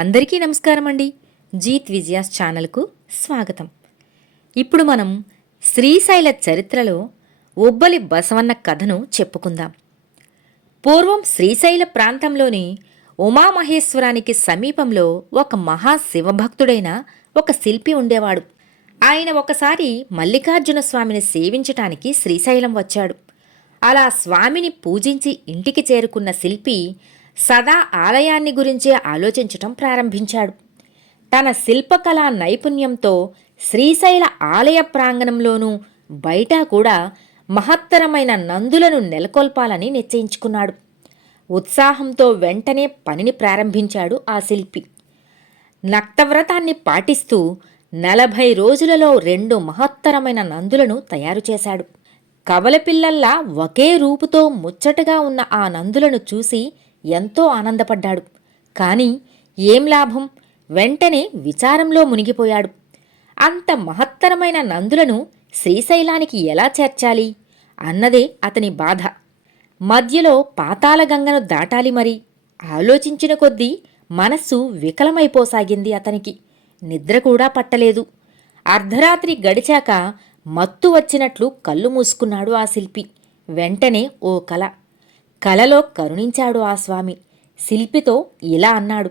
అందరికీ నమస్కారం అండి జీత్ విజయాస్ ఛానల్కు స్వాగతం. ఇప్పుడు మనం శ్రీశైల చరిత్రలో ఉబ్బలి బసవన్న కథను చెప్పుకుందాం. పూర్వం శ్రీశైల ప్రాంతంలోని ఉమామహేశ్వరానికి సమీపంలో ఒక మహాశివభక్తుడైన ఒక శిల్పి ఉండేవాడు. ఆయన ఒకసారి మల్లికార్జున స్వామిని సేవించటానికి శ్రీశైలం వచ్చాడు. అలా స్వామిని పూజించి ఇంటికి చేరుకున్న శిల్పి సదా ఆలయాన్ని గురించే ఆలోచించటం ప్రారంభించాడు. తన శిల్పకళా నైపుణ్యంతో శ్రీశైల ఆలయ ప్రాంగణంలోనూ బయట కూడా మహత్తరమైన నందులను నెలకొల్పాలని నిశ్చయించుకున్నాడు. ఉత్సాహంతో వెంటనే పనిని ప్రారంభించాడు ఆ శిల్పి. నక్తవ్రతాన్ని పాటిస్తూ నలభై రోజులలో రెండు మహత్తరమైన నందులను తయారు చేశాడు. కవలపిల్లల్లా ఒకే రూపుతో ముచ్చటగా ఉన్న ఆ నందులను చూసి ఎంతో ఆనందపడ్డాడు. కాని ఏం లాభం? వెంటనే విచారంలో మునిగిపోయాడు. అంత మహత్తరమైన నందులను శ్రీశైలానికి ఎలా చేర్చాలి? అన్నదే అతని బాధ. మధ్యలో పాతాళగంగను దాటాలి మరి. ఆలోచించిన కొద్దీ మనస్సు వికలమైపోసాగింది అతనికి. నిద్ర కూడా పట్టలేదు. అర్ధరాత్రి గడిచాక మత్తు వచ్చినట్లు కళ్ళు మూసుకున్నాడు ఆ శిల్పి. వెంటనే ఓ కల. కలలో కరుణించాడు ఆ స్వామి. శిల్పితో ఇలా అన్నాడు.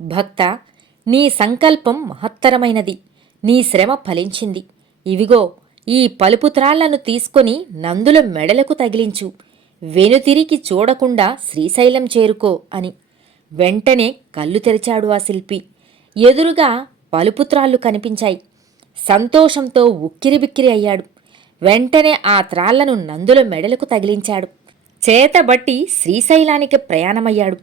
భక్త నీ సంకల్పం మహత్తరమైనది. నీ శ్రమ ఫలించింది. ఇవిగో ఈ పలుపుత్రాళ్ళను తీసుకొని నందుల మెడలకు తగిలించు. వెనుతిరిగి చూడకుండా శ్రీశైలం చేరుకో అని. వెంటనే కళ్ళు తెరిచాడు ఆ శిల్పి. ఎదురుగా పలుపుత్రాళ్ళు కనిపించాయి. సంతోషంతో ఉక్కిరిబిక్కిరి అయ్యాడు. వెంటనే ఆ త్రాళ్ళను నందుల మెడలకు తగిలించాడు. చేతబట్టి శ్రీశైలానికి ప్రయాణమయ్యాడు.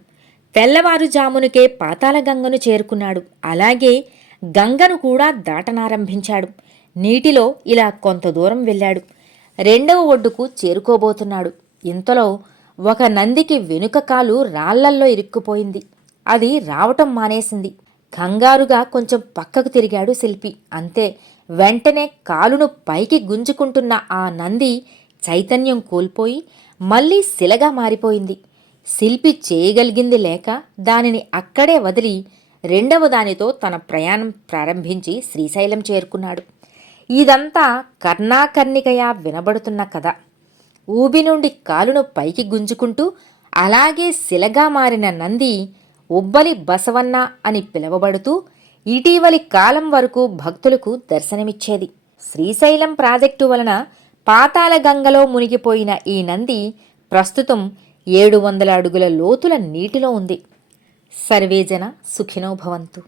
తెల్లవారుజామునికే పాతాళగంగను చేరుకున్నాడు. అలాగే గంగను కూడా దాటనారంభించాడు. నీటిలో ఇలా కొంత దూరం వెళ్ళాడు. రెండవ ఒడ్డుకు చేరుకోబోతున్నాడు. ఇంతలో ఒక నందికి వెనుక కాలు రాళ్ళల్లో ఇరుక్కుపోయింది. అది రావటం మానేసింది. కంగారుగా కొంచెం పక్కకు తిరిగాడు శిల్పి. అంతే వెంటనే కాలును పైకి గుంజుకుంటున్న ఆ నంది చైతన్యం కోల్పోయి మళ్ళీ శిలగా మారిపోయింది. శిల్పి చేయగలిగింది లేక దానిని అక్కడే వదిలి రెండవ దానితో తన ప్రయాణం ప్రారంభించి శ్రీశైలం చేరుకున్నాడు. ఇదంతా కర్ణాకర్ణికయా వినబడుతున్న కథ. ఊబి నుండి కాలును పైకి గుంజుకుంటూ అలాగే శిలగా మారిన నంది ఉబ్బలి బసవన్న అని పిలువబడుతూ ఇటీవలి కాలం వరకు భక్తులకు దర్శనమిచ్చేది. శ్రీశైలం ప్రాజెక్టు వలన పాతాల గంగలో మునిగిపోయిన ఈ నంది ప్రస్తుతం ఏడు వందల అడుగుల లోతుల నీటిలో ఉంది. సర్వేజన సుఖినో భవంతు.